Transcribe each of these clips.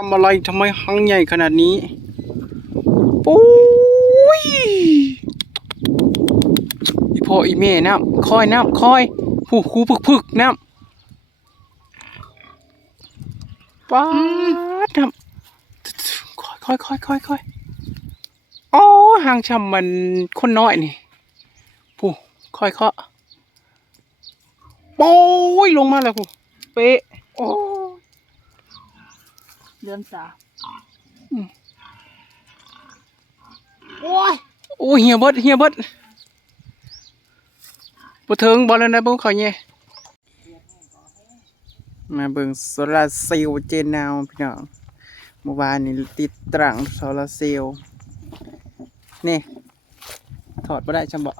ทำอะไรทำไมหังใหญ่ขนาดนี้ปุ้ยอีพ่ออีแม่น้ำคอยน้ำคอยผู้คูพึกพึกน้ำป้าดน้ำคอยคอยคอยคอยคอยโอ้ห่างช่ำมันคนน้อยนี่ผู้คอยเคาะโอ้ยลงมาแล้วผู้เป๊ะโอ้ เดือนสามอืมโอ้ยโอ้ยเฮียเบิดเฮียเบิดบ่ถึงบ่แล้วนะเบิ่งเขาแย่มาเบิ่งโซลาร์เซลล์เจนาวพี่น้องเมื่อวานนี้ติดตรังโซลาร์เซลล์นี่ ถอดบ่ได้จำบ่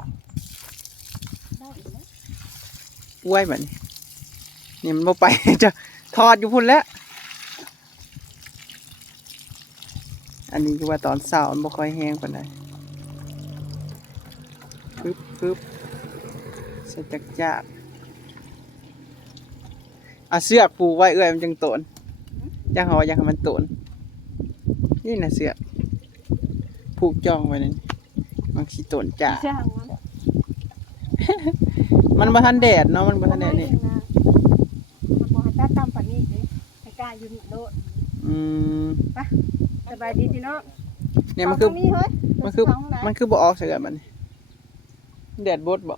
ป่วยบัดนี้นี่มันบ่ไปจะถอดอยู่พุ่นแล้ว อันนี้คือว่าตอนเช้ามันบ่ค่อยแห้งปานใดปึ๊บปึ๊บใส่จักรยานเอาเสือกผูกไว้เอื้อยมันจังโตนย่างเขาว่าย่างให้มันโตนนี่นะเสือกผูกจ้องไว้นั่นมันขี้โตนจ้าช่างมันมันบ่ทันแดดเนาะมันบ่ทันแดดนี่มันบอกให้ตาตามปานนี้เด้ให้กล้าอยู่นี่โลดอืม สบายดีพี่น้องเนี่ยมันคือขงตรงนี้เฮ้ยมันคือของไหน มันคือบ่ออกเสือกมันนี่แดดบดบ่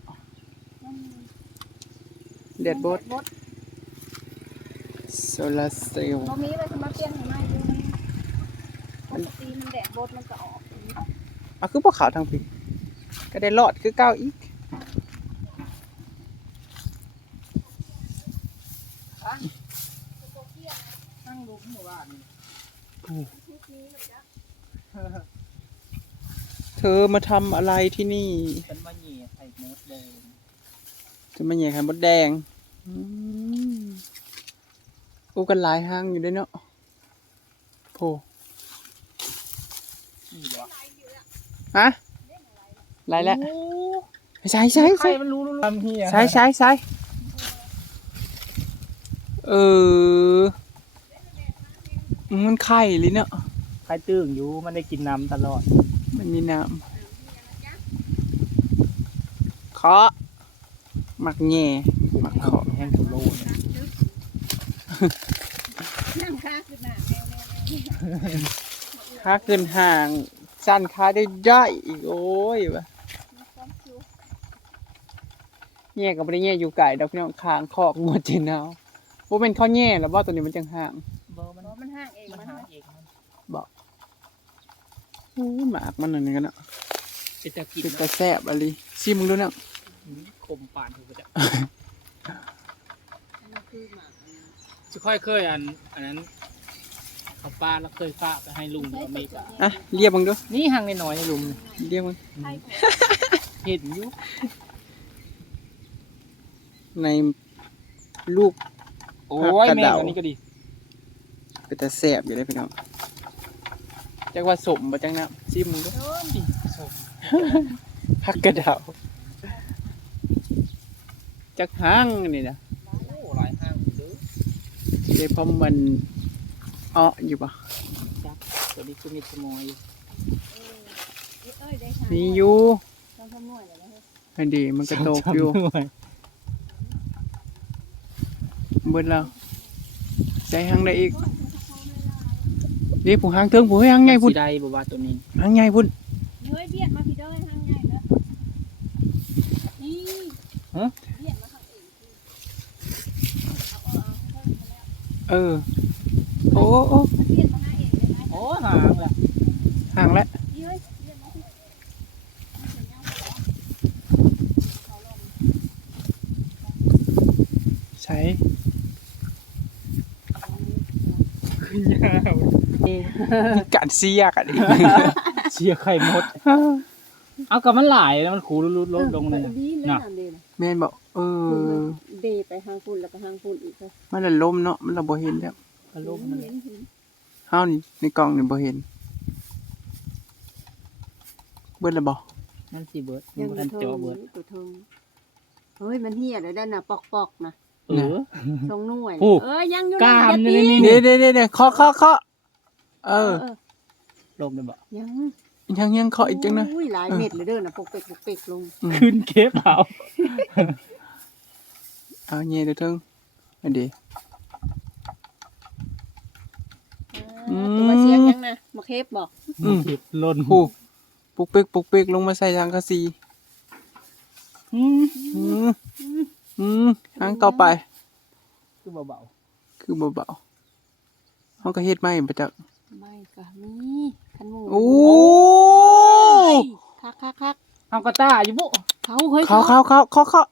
แดดบดบดโซลาร์เซลล์ บ่มีเลยสมาเปลี่ยนให้ใหม่อยู่มันปกติมันแดดบดมันก็ออกเอาคือบ่ขาวทางพี่ก็ได้รอดคือเก้าอีก ตั้งรูปหมู่บ้านนี่ เธ อมาทำอะไรที่นี่ฉันมาเหยียไข่มดแดงจะมาแย่ไข่มดแดงอืมอู้กันหลายทางอยู่ด้วยเนาะโพนี่วะฮะหลายแล้วใช่ใช่ใครใช่มันรู้รู้ทำเฮียใช่ใช่ใช่เออ มันไข่เลยเนาะใครตื้งอยู่ มันได้กินน้ำตลอด ไมันมีน้ำเคาะหมักแง่หมักเคาะแห้งสุโลเนี่ยค่าขึ้นห่างสั้นค่าได้ได้อีกโอ้ยวะแย่กับไม่ได้แย่อยู่ไก่ดอกพี่น้องคางคอกงวดเจนเอาว่าเป็นข้าแย่แล้วว่าตัวนี้มันจังห่างบอมันบ่มันห้างเองมันหาห้างเองมันโอ้ยหมากมันอันนี้กันเนาะเป็นตะกินเป็นตาแซ่บอะไรซิมึงดูเนาะคมปานถูกจะมันคือหมากจะค่อยเคยอันอันนั้นเขาป้าแล้วเคยฝากไปให้ลุงที่อเมริกาอะเรียบมึงดูนี่ห่างน้อยๆให้ลุงเรียบมึงเห็นอยู่ในลูกโอ้ผัยกกระแม่เดาอันนี้ก็ดีเป็นตาแซ่บอยู่เลยพี่น้อง จักว่าสมบ่จังนะซิมึงดูโดนส้มผักกระเดาจักห่างนี่นะโอ้หลายห้างอยู่เด้อเดี๋ยวพอมันอ้ออยู่ปะตัวนี้คือมีสมอยอยู่เอ้ยได้ทางมีอยู่ต้องขโมยเลยนะอันดีมันกระโตกอยู่สงสามหน่วเบิดแล้วใจห่างได้อีก นี่ผู้ห่างเทิงผู้ให้ห่างใหญ่พุ่นสีใดบ่ว่าตัวนี้ห่างใหญ่พุ่นเฮ้ยเบียดมาพี่เด้อทางใหญ่นะนี่ฮะเบียดมาทางอื่นเอาเอาเอาเออโอ้โอ้มันเบียดมาหาเองเลยนะโอ้ห่างละห่างแล้วเฮ้ยเบียดมาที่ใช้ กัดเสียกันอีกเชียร์ไข่มด เอากับมันหลายแล้วมันขูรุดลดลงเลยน่ะดีเลยน่ะนะเดนะแม่นบอกเออ เดไปทางฝุ่นแล้วก็ทางฝุ่นอีกค่ะมันละลมเนาะมันละบ่เห็นแล้วกระโลกมันเห็นเห็นเฮานี่ในกล่องนี่บ่เห็น เบิดละบ่นั่นสิเบิร์ดยังมักระนทเจางเบิร์ดกระทงเฮ้ยมันเหี้ยเลยด้านน่ะปอกๆนะเออ ทรงหน่วย โอ้เอ้ยยังอยู่กล้ามอย่นี่ตีนี่ เด้เด้เด้เด้เคาะเคาะเคาะ เออลงได้บ่ยังยังยังเคาะอีกจังนะอุ้ยหลายเม็ดเลยเด้อนะปกเปกปกเปกลงขึ้นเก็บเอาเอาเงี้ยเดี๋ยวเทิงอันดีอืมตัวมาเสียงยังนะมาเคฟบอกอืมเก็บล่นผู้ปุกเปิกปุกเปิกลงมาใส่ทางกะสีอืมอืมอืมทางต่อไป คือเบาคือเบาๆเขาก็เฮ็ดไม่ประจัก ไม่ก็มีขันหมูโอ้คักคักคักๆเอากระต้าอยู่บุเขาเฮ้ยเขาเขาเขาเขาเขา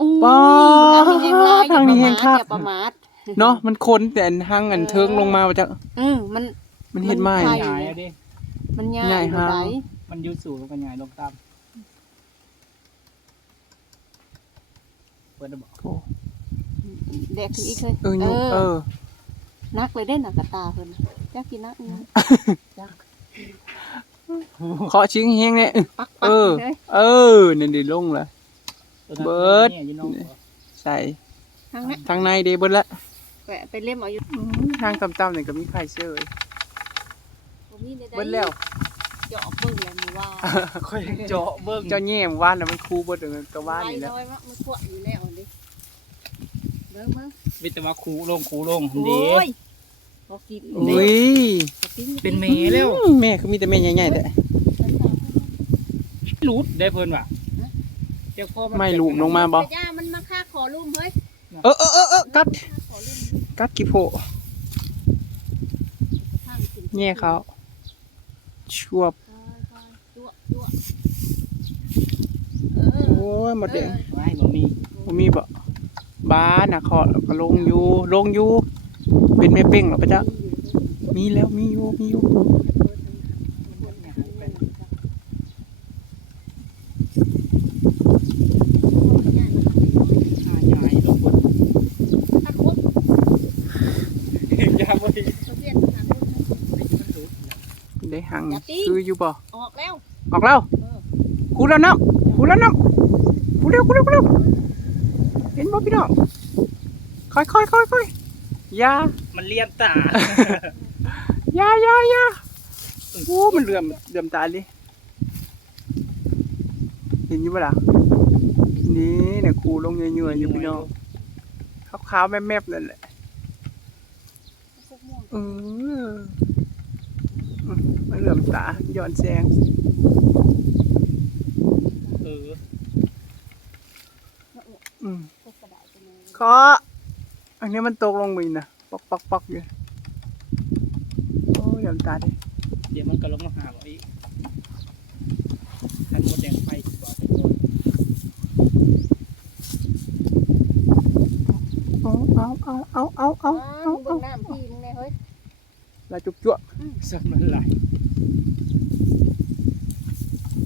อู้ป๊าดทางนี้แห้งลายอย่าทางนี้แห้งคักอย่าประมาทเนาะมันคนแต่อันทางอันเทิงลงมาประจักเออมันมันเฮ็ดไม่มันหใช่งายอะดิมันยาใหญ่กฮะไหนมันอยุดสูงแล้วก็หงายลงตามเปิดได้บ่โอ้แดกขึ้นอีกเลยเออยุเออ นักเลยได้หนักกระตาเพิ่นอยากกินนักอีกเคาะชิ้งเฮงเนี่ยปักเอปักอ เลยเออนั่นดิลงละตัวนั้นเบิดเนี่ยอยู่น้องบ่ใส่ทางนั้นทางในเดเบิดละแกะไปเล่มเอาอยู่ทางต่ำๆนี่ก็มีไข่เชื่อบ่มีได้เบิดแล้ว เจาะเบิ่งแล้วมือว่าค่อยเจาะเบิ่งเจ้าแง่มว่านแล้วมันคูเบิดเดี๋ยวมันก็ว่านไว้นี่แหละน้อยมากมันขวดอยู่แล้วอันนี้เบิ่งเบิ่ง วิตาว่าคูลงคูลงโอ้เด้ยพอกินอุ้ยพอกินเป็นเมแล้วแม่คือมีแต่แม่ใหญ่ๆแต่รูดได้เพิ่นว่ะเจ้าพ่อไม่ลูกลงมาบ่แต่ย่ามันมาฆ่าขอลุ่มเฮ้ยเออเออเออเออกัดฆ่าขอลุ่มกัดกี่โผทางกินแง่เขาชวบตัวตัวเออโอ้ยหมดแดงไว้บ่มีบ่มีบ่ บ้านน่ะเคาะแล้วก็ลงอยู่ลงอยู่เป็นแม่เป้งเหรอปะจ๊ะมีแล้วมีอยู่มีอยู่หาหงายลงบนยาบ่ดีมันรูดได้หังอย่าตีคืออยู่บ่ออกแล้วออกแล้วคูแล้วน้ำคูแล้วน้ำคูเร็วคูเร็วคูเร็ว เห็นบ่พี่น้องค่อยค่อยค่อยค่อยอยามันเลียนตาอยาอยาอยาโอ้มันเหลื่อมเหลื่อมตาเลยเห็นอยู่ปะล่ะนี่เนี่ยคูลงเงื่อยๆอยู่พี่น้องขาวๆแมบๆนั่นแหละเอออืมมันเหลื่อมตาย้อนแสงเอออื เคาะอันนี้มันตกลงไปนะปอกปอกปอกอยู่โอ้ยเหลื่อมตาดิเดี๋ยวมันก็ลงมาหาบ่อีกทันหมดแดงไฟดีกว่าแต่ก่อนเอาเอาเอาเอาเอาเอาเอาเบิ่เอางน้ำพี่มึงเนี่ยเฮ้ยลาจุกจั่วสักมันไหล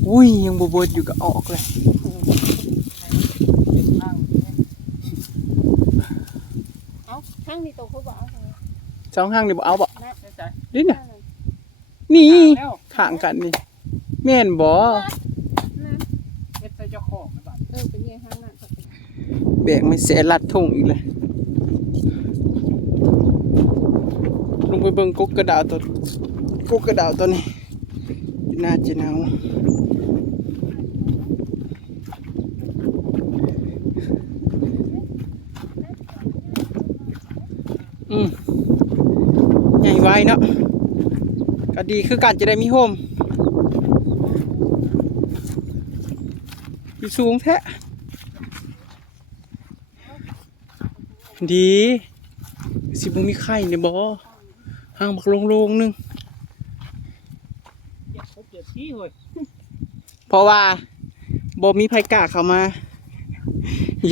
อุ้ยยังบวบอยู่กับออกเลย เป็นข้าง เอ้าข้างนี้โตเขาบอกเอาทางนี้สองห้างนี่บ่เอาบ่ใช่ใจดิน่ะข้างนั้นนี่แล้วข้างกันนี่แม่นบ่น้เฮ็ดใส่เจ้าของนะบัดำเออเป็นยังข้างนั้นครับแบกไม่แสลัดทุ่งอีกเลยลงไปเบิ่งกกกระดาวตัวกกกระดาวตัวนี้น่าจะหนาว ใหญ่ไวเนาะก็ดีคือการจะได้มีโฮมอยู่สูงแท้ดีสิบุมีไข่เนี่ยบอห่างบักโลงๆหนึงเดี๋ยวพบเดี๋ยวที่เว้ยเพราะว่าบ่มีไผกล้าเข้ามา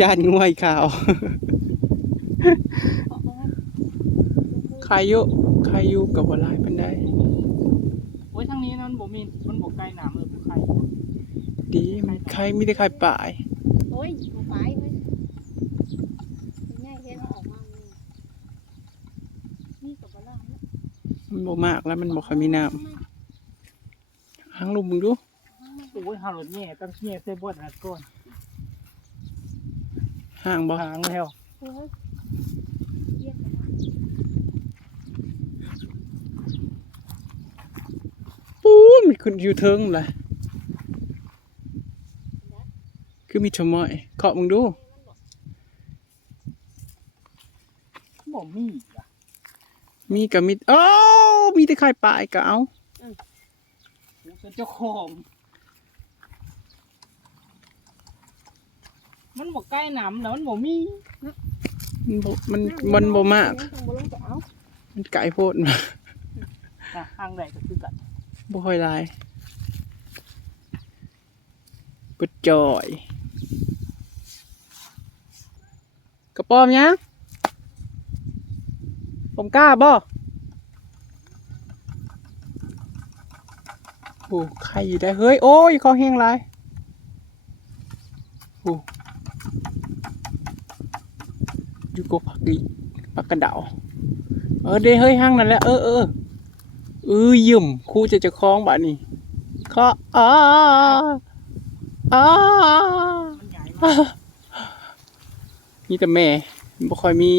ย่านง่วยข่าว ใครอยู่ ใครอยู่กับว่าลายเพิ่นได้โอ้ยทางนี้นั้นบ่มีมันบ่ไกลน้ำเลยผู้ใครดีใครมีแต่ใครป่ายโอ้ยมาไปเฮ้ยเป็นไงเห็นเอาออกมานี่นี่กับบ้านเนี่ยมันบ่มากแล้วมันบ่ค่อยมีน้ำหางลมมึงดูโอ้ยหารถแย่ตั้งแย่ใส่บ่อนหัดก่อนห่างบ่หางแล้วเฮ้ยเยี่ยมเลยนะ คุณอยู่เทิงเลยคือมีชะมอยเคาะมึงดูบ่มีอะมีกับมีโอ้าวมีแต่ไข่ปลายก็เอากูเป็นเจ้าของมันบ่ใกล้น้ำแล้วมันบ่มีมันบ่มันมันบ่มากต้องบ่ลงไปเอามันไก่โพดมานะทางใดก็คือกัน บ่ค่อยหลายกดจอยกระป๋อมยังผมกล้าบ่โอ้ใครอยู่ได้เฮ้ย โอ้ยเขาแห้งหลายโอ้อยู่กบผักอีผักกระเดาเออเด้เฮ้ยห้างนั่นแหละเออเออ เออยิ่มครูจะจะคล้องบ้านี่เคาะอ้าอ้ามีแต่แม่บ่ค่อยมี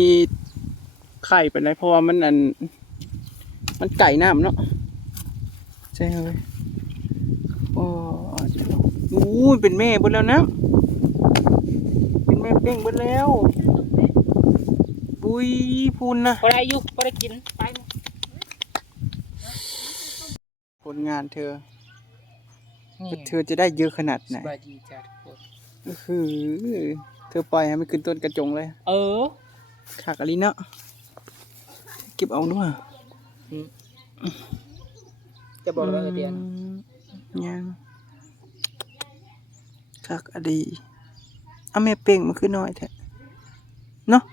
ไข่เป็นไรเพราะว่ามันอัน มันไก่น้ำเนาะใช่เลยโอ้โหเป็นแม่บนแล้วนะ เป็นแม่เป้งบนแล้ว อุ้ยพูนนะพอได้ยู่พอได้กินไปนะ ผ ลงานเธอ นี่เธอจะได้เยอะขนาดไหนสบายดีจ้ะทุกคน ก็คือเธอปล่อยให้มันขึ้นต้นกระจงเลยเออ ขากอะไรเนาะเก็บเอาด้วยจะบอกว่าเดียนมยังคักอะดีเอาแม่เป่งมาขึ้นน้อยแท้เนาะ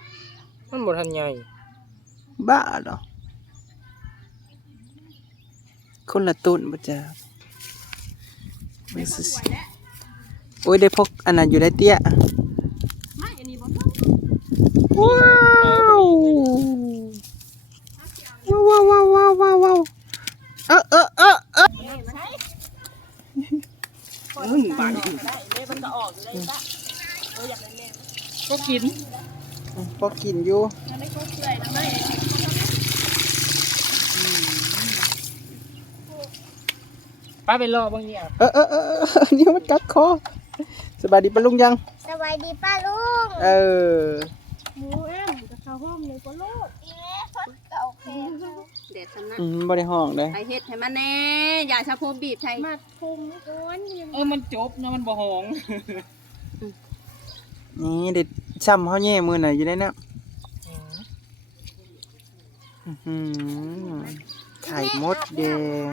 มันบ่ทันใหญ่บ้าเหรอ คนละต้นบ่จ้าไม่สิโอ้ยได้พกอันนั้นอยู่ได้เตี้ยไม่อันนี้บ่ว้าวว้าวว้าวว้าวว้าวว้าวเออเออเออเออมึงบานอยู่ได้เด้มันก็ออกอยู่ได้จ้ะเอออยากได้แม่ก็กินพอกินอยู่มันได้ครบเลยนะแม่ ป้าไปรอบางเนี่ยเออเออเออเอออันนี่มันกัดคอสบายดีปะลุงยัง สวัสดีป้าลุงเออหมูแอมจะเข้าห้องเลยก็โลดอีแม่คนเก่าแพงเด็ดสำนักอืมบ่ได้ห้องเลยไปเฮ็ดให้มันแน่อย่าชะโพมบีบใช่มาคุมก้อนยังเออมันจบนะมันบ่หองนี่เด็ดช้ำเขาแย่มือไหนอยู่ได้นะอื้อหือไข่มดแดง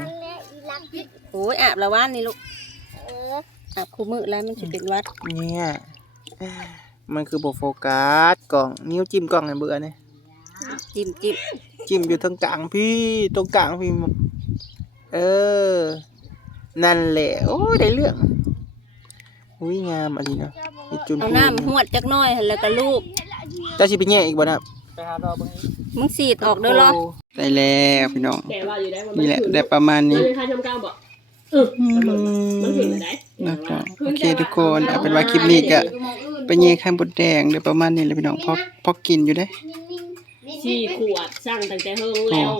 อันแรกอีลักดิโอ้ยอาบละวันนี่ลูกเอออาบคู่มือแล้วมันสิเป็นหวัดเนี่ยมันคือโบโฟกัสกล่องนิ้วจิ้มกล่องในเบื่อเนี่ยจิ้มจิ้มจิ้มอยู่ตรงกลางพี่ตรงกลางพี่เออ นั่นแหละโอ้ยได้เรื่องอุ้ยงามอะไรเนาะอีจุนเอาพูน้ำหวดจักหน้อยหั่นแล้วก็ลูกเจ้าชิไปแย่อีกบ่นะไป หารอบางนี้มึงสีดออกเด้อเหรอได้แล้วพี่น้องแต่ว่าอยู่ได้ว่านี่แหละได้ประมาณมันนี้เป็นค่าทำกลางบอกเออมันถึงได้นะครับโอเคทุกคนเอาเป็นว่าคลิปนี้ก็ไปเย่ไข่บดแดงเดี๋ยวประมาณนี้เลยพี่น้องพอพอกินอยู่ได้สี่ขวดสั่งตั้งแต่เฮิงแล้ว